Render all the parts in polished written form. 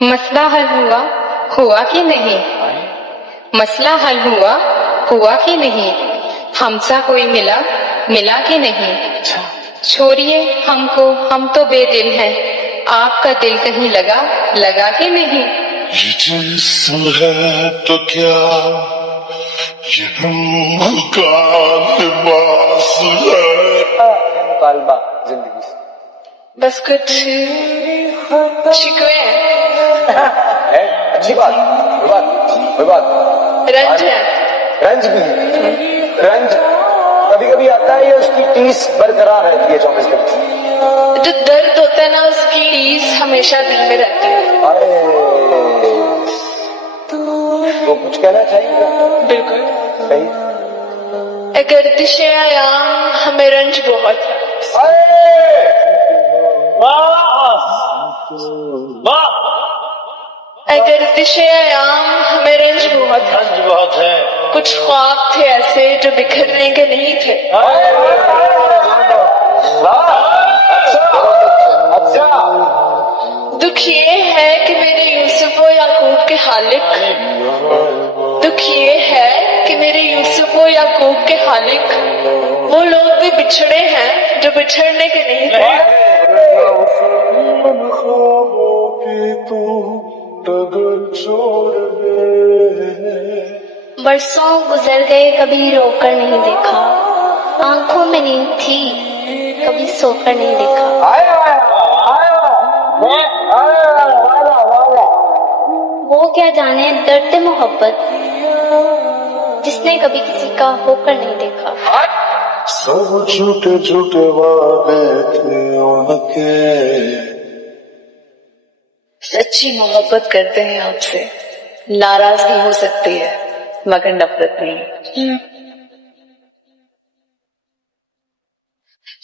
मसला हल हुआ कि नहीं? मसला हल हुआ कि नहीं? हमसा कोई मिला कि नहीं? छोड़िए हमको, हम तो बेदिल हैं, आपका दिल कहीं लगा कि नहीं? ये जिस्म है तो क्या, ये रूह का लिबास है। मुतालबा जिंदगी से बस कुछ शिकवे है। अच्छी बात, कोई बात रंज है। रंज भी रंज कभी कभी आता है या उसकी टीस बरकरार रहती है 24 घंटे? जो दर्द होता है ना, उसकी टीस हमेशा दिल में रहती है। अरे वो कुछ कहना चाहिए? बिल्कुल। सही। गर्दिश आयाम हमें रंज बहुत है। गर्दिश आयाम हमें रंज बहुत है। कुछ ख्वाब थे ऐसे जो बिखरने के नहीं थे। दुख ये है कि मेरे यूसुफ व याकूब के खालिक, दुख ये है कि मेरे यूसुफ व याकूब के खालिक वो लोग भी बिछड़े हैं जो बिछड़ने के नहीं थे। बरसों गुजर गए, कभी रोकर नहीं देखा, आंखों में नींद थी, कभी सोकर नहीं देखा। वो क्या जाने दर्द मोहब्बत, जिसने कभी किसी का होकर नहीं देखा। सब झूठे झूठे वादे थे उनके। सच्ची मोहब्बत करते हैं आपसे, नाराजगी हो सकती है मगर नफरत नहीं।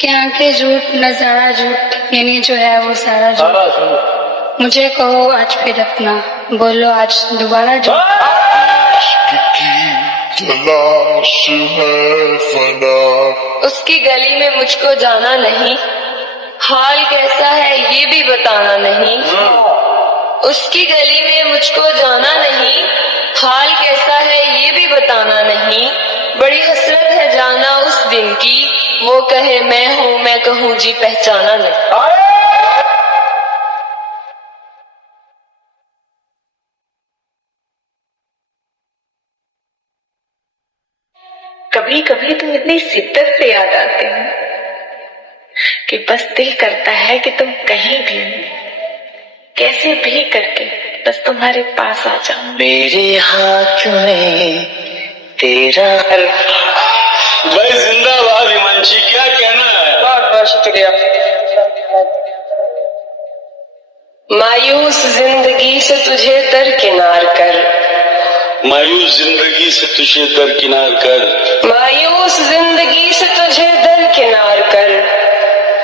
कि आंखें झूठ नजारा झूठ, यानी जो है वो सारा झूठ। मुझे कहो आज फिर अपना, बोलो आज दोबारा झूठ। की तलाश है फना, उसकी गली में मुझको जाना नहीं, हाल कैसा है ये भी बताना नहीं। उसकी गली में मुझको जाना नहीं, हाल कैसा है ये भी बताना नहीं। बड़ी हसरत है जाना उस दिन की, वो कहे मैं हूँ मैं कहूँ जी पहचाना नहीं। कभी कभी तुम इतनी शिद्दत से याद आते हो कि बस दिल करता है कि तुम कहीं भी कैसे भी करके बस तुम्हारे पास आ जाओ। मेरे हाथ में तेरा भाई जिंदाबाद हिमांशी, क्या कहना है? बहुत बहुत शुक्रिया। मायूस जिंदगी से तुझे दरकिनार कर, मायूस जिंदगी से तुझे दरकिनार कर, मायूस जिंदगी से तुझे दरकिनार कर,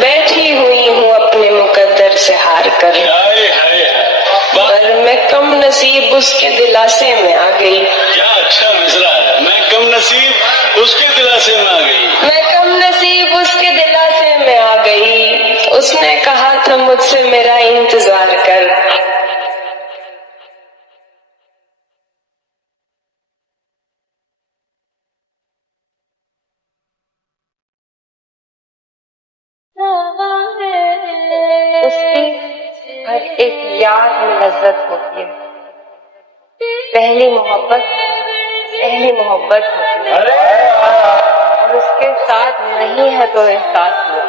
बैठी हुई हूँ अपने मुकद्दर से हार कर। हाय हाय हाय, पर मैं कम नसीब उसके दिलासे में आ गई। क्या अच्छा मिसरा है। मैं कम नसीब उसके दिलासे में आ गई, मैं कम नसीब उसके दिलासे में आ गई। उसने कहा था मुझसे मेरा इंतजार कर। उसकी हर एक याद में लज्जत होती है। पहली मोहब्बत होती है, और उसके साथ नहीं है तो एहसास हुआ।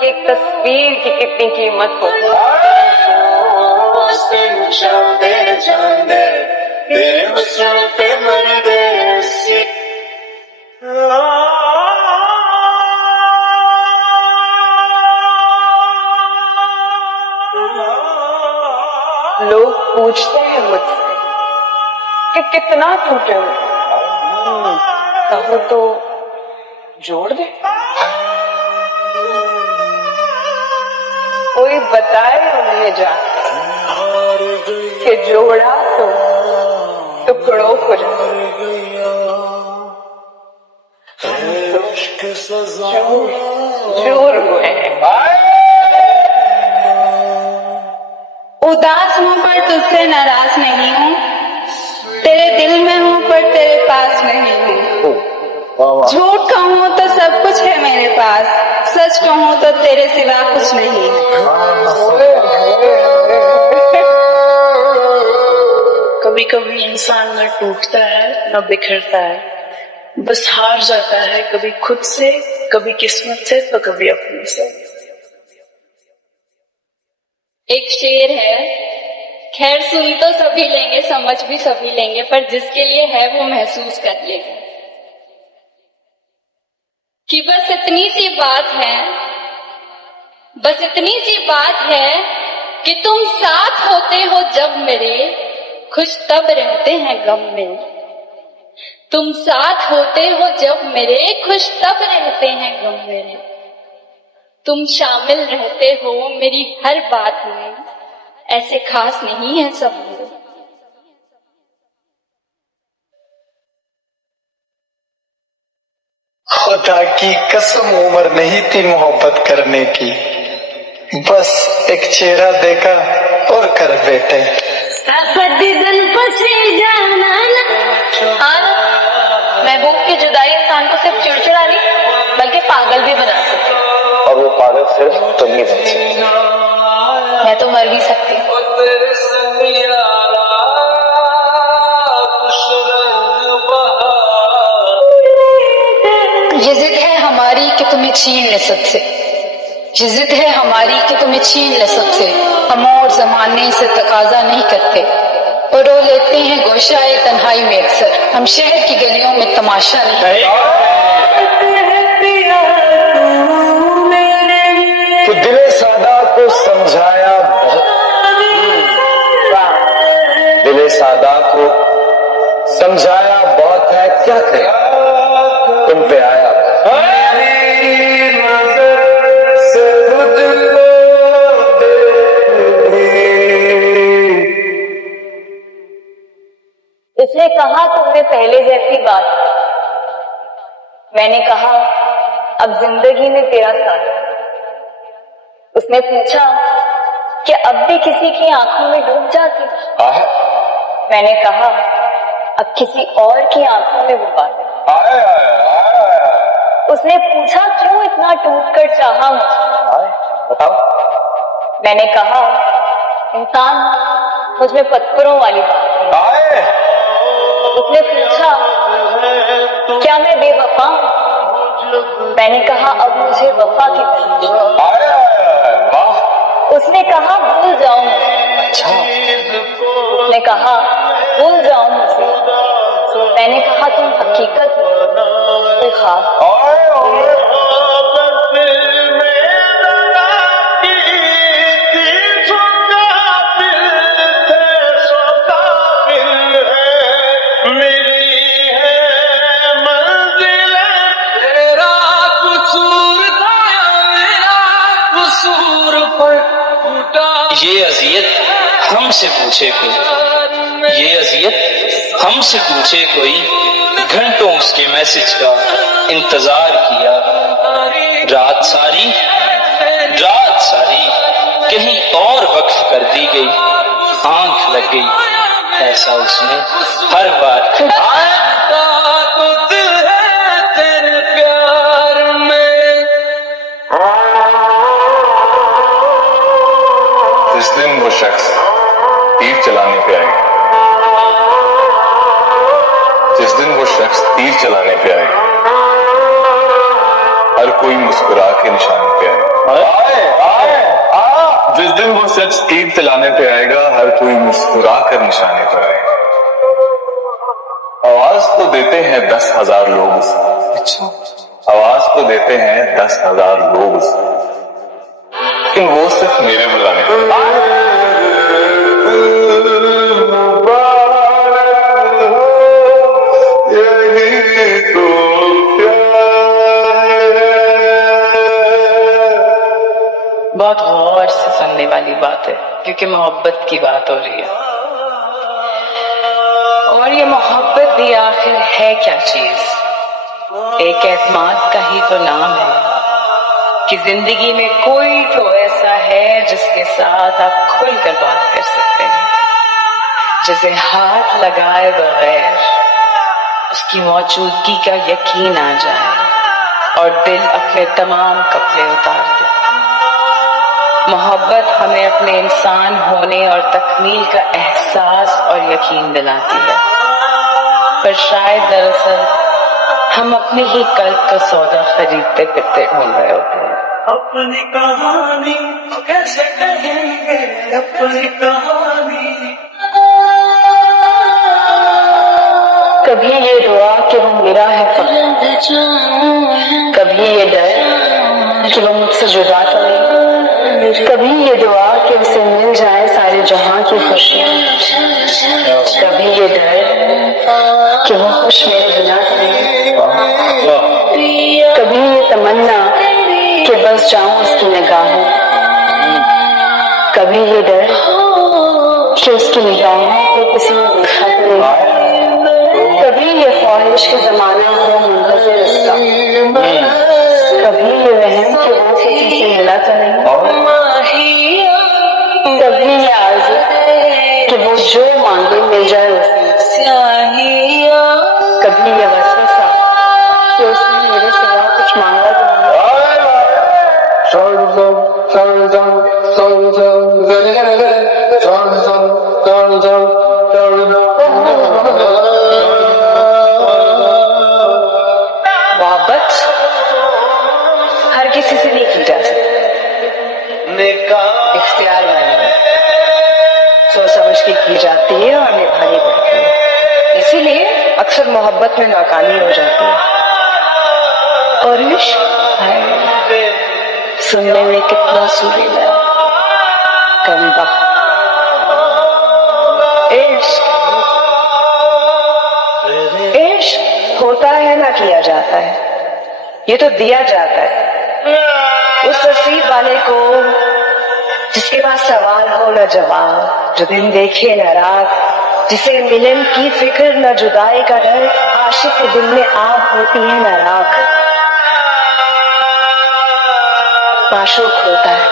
एक तस्वीर की कितनी कीमत होती है। लोग पूछते हैं मुझसे कि कितना टूटे हो, कहो तो जोड़ दे। कोई बताए उन्हें जाके कि जोड़ा तो टुकड़ों को चूर हुए हैं। उदास हूँ पर तुझसे नाराज नहीं हूँ, तेरे दिल में हूँ पर तेरे पास नहीं हूँ। झूठ कहूँ तो सब कुछ है मेरे पास, सच कहूँ तो तेरे सिवा कुछ नहीं है। कभी कभी इंसान न टूटता है न बिखरता है, बस हार जाता है, कभी खुद से, कभी किस्मत से, तो कभी अपने से। एक शेर है, खैर सुन तो सभी लेंगे, समझ भी सभी लेंगे, पर जिसके लिए है वो महसूस कर लेगा कि बस इतनी सी बात है, बस इतनी सी बात है कि तुम साथ होते हो जब मेरे, खुश तब रहते हैं गम में। तुम साथ होते हो जब मेरे, खुश तब रहते हैं गम मेरे। तुम शामिल रहते हो मेरी हर बात में, ऐसे खास नहीं है सब लोग। खुदा की कसम उम्र नहीं थी मोहब्बत करने की, बस एक चेहरा देखा और कर बैठे। महबूब की जुदाई इंसान को सिर्फ चिड़चिड़ा नहीं बल्कि पागल भी बना सकती है। और वो पागल सिर्फ तुम ही बन सकती। मैं तो मर भी सकती हूँ। ये जिद है हमारी कि तुम्हें छीन ले सबसे, ये जिद है हमारी कि तुम्हें छीन ले सबसे। हम और जमाने से तकाजा नहीं करते और रो लेते हैं गोशाए तन्हाई में अक्सर। हम शहर की गलियों में तमाशा नहीं। तो दिले सादा को समझाया बहुत, दिले सादा को समझाया बहुत है, क्या करे तुम पे आया। इसने कहा तुमने पहले जैसी बात, मैंने कहा अब जिंदगी में तेरा साथ। उसने पूछा कि अब भी किसी की आंखों में डूब जाती, मैंने कहा अब किसी और की आंखों में वो बात। उसने पूछा क्यों इतना टूट कर चाहा मुझे, बताओ। मैंने कहा इंसान मुझ में पत्थरों वाली बात। उसने पूछा क्या मैं बेवफा हूं, मैंने कहा अब मुझे वफा की तलब। उसने कहा भूल जाऊं, उसने कहा भूल जाऊं मुझे, मैंने कहा तुम हकीकत कोई ख्वाब। ये अजियत हमसे पूछे कोई, ये अजियत हमसे पूछे कोई, घंटों उसके मैसेज का इंतजार किया। रात सारी कहीं और वक्फ कर दी गई, आंख लग गई ऐसा उसने हर बार। तेरे प्यार में जिस दिन वो शख्स तीर चलाने पे आएगा, जिस दिन वो शख्स तीर चलाने पे आएगा, हर कोई मुस्कुरा के निशाने पे आएगा। जिस दिन वो शख्स तीर चलाने पे आएगा, हर कोई मुस्कुरा कर निशाने पर आएगा। आवाज तो देते हैं 10,000 लोग उसे, आवाज तो देते हैं 10,000 लोग उसे, लेकिन वो सिर्फ मेरे बुलाने पर। बहुत गौर से सुनने वाली बात है, क्योंकि मोहब्बत की बात हो रही है। और ये मोहब्बत भी आखिर है क्या चीज? एक एतमाद का ही तो नाम है कि जिंदगी में कोई तो ऐसा है जिसके साथ आप खुल कर बात कर جسے ہاتھ لگائے بغیر اس کی موجودگی کا یقین آ جائے اور دل اپنے تمام کپڑے اتار دے۔ محبت ہمیں اپنے انسان ہونے اور تکمیل کا احساس اور یقین دلاتی ہے، پر شاید دراصل ہم اپنے ہی قلب کا سودا خریدتے پھرتے ڈھونڈ رہے ہوتے ہیں۔ اپنی کہانی کیسے کہیں گے، اپنی کہانی۔ کبھی یہ دعا کہ وہ میرا ہے فقط، کبھی یہ ڈر کہ وہ مجھ سے جدا تو نہیں، کبھی یہ دعا کہ اسے مل جائے سارے جہاں کی خوشیاں، کبھی یہ ڈر کہ وہ خوش میرے بنا تو نہیں، کبھی یہ تمنا کہ بس جاؤں اس کی نگاہوں، کبھی یہ ڈر کہ اس کی نگاہوں کو کسی نے دیکھا تو نہیں، کبھی یہ خواہش کہ زمانہ ہو منتظر اس کا، کبھی یہ وہم کہ وہ کسی سے ملا تو نہیں، کبھی یہ آرزو کہ وہ جو مانگے مل جائے اسے، کبھی یہ وسوسہ کہ اس نے میرے سوا کچھ مانگا تو نہیں۔ محبت ہر کسی سے نہیں کی جا سکتی، اختیار میں سوچ سمجھ کے کی جاتی ہے اور نبھانی پڑتی ہے، اسی لیے اکثر محبت میں ناکامی ہو جاتی ہے۔ اور عشق سننے میں کتنا سریلا ہے، کم وقت عشق ہوتا ہے نہ کیا جاتا ہے، یہ تو دیا جاتا ہے اس نصیب والے کو جس کے پاس سوال ہو نہ جواب، جو دن دیکھے نہ رات، جسے ملن کی فکر نہ جدائی کا ڈر، عاشق کے دل میں آگ ہوتی ہے نہ راکھ، معشوق ہوتا ہے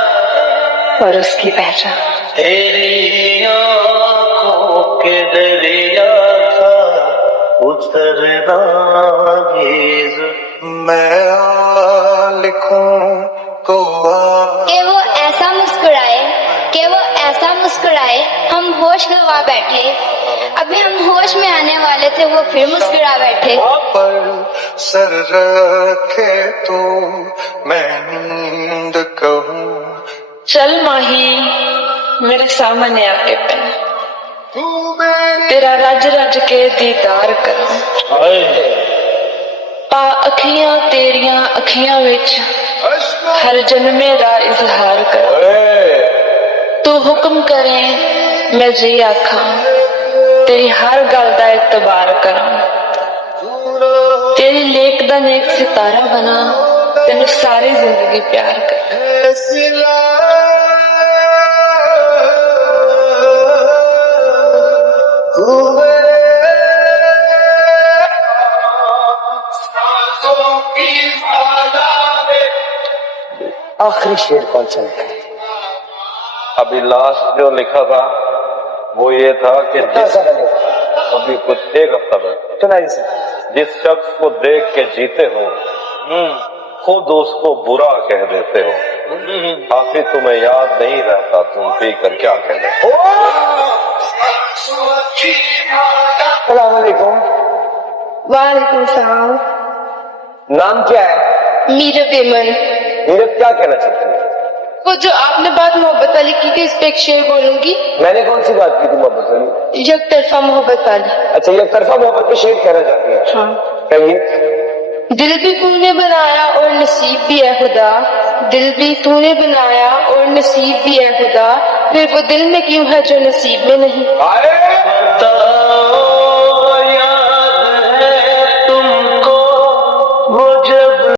اور اس کی پہچان۔ تیری آنکھوں کے دریا تھا اترنا بھی میں لکھوں کو کہ وہ ایسا مسکرائے ہم ہوش گوا بیٹھے، ابھی ہم ہوش میں آنے والے تھے وہ پھر مسکرا بیٹھے، پر سر رکھے تو میں نیند کہوں چل ماہی میرے سامنے آ کے پہن، تیرا رج رج کے دیدار کروں، پا اکھیاں تیریاں اکھیاں وچ ہر جنمے دا اظہار کروں، تو حکم کرے میں جی آکھاں، تیری ہر گل دا اعتبار کراں، تیری لیک دا نیک ستارہ بنا، تینوں ساری زندگی پیار کراں۔ آخری شعر کون سا لکھا ہے؟ ابھی لاسٹ جو لکھا تھا وہ یہ تھا کہ ابھی کچھ ایک ہفتہ پہلے، جس شخص کو دیکھ کے جیتے ہو خود اس کو برا کہہ دیتے ہو، کافی تمہیں یاد نہیں رہتا تم پی کر کیا کہہ دو۔ السلام علیکم، وعلیکم السلام، نام کیا ہے؟ میرا پیمن، نیرج کیا کہنا چاہتے ہیں؟ وہ جو آپ نے بات محبت والی کی تھی اس پہ ایک شعر بولوں گی۔ میں نے کون سی بات کی تھی محبت والی؟ یک طرفہ محبت والی۔ اچھا، یہ طرفہ محبت پہ شعر کہنا چاہتی ہیں؟ ہاں۔ کہیے۔ دل بھی تو نے بنایا اور نصیب بھی ہے خدا، دل بھی تو نے بنایا اور نصیب بھی ہے خدا، پھر وہ دل میں کیوں ہے جو نصیب میں نہیں؟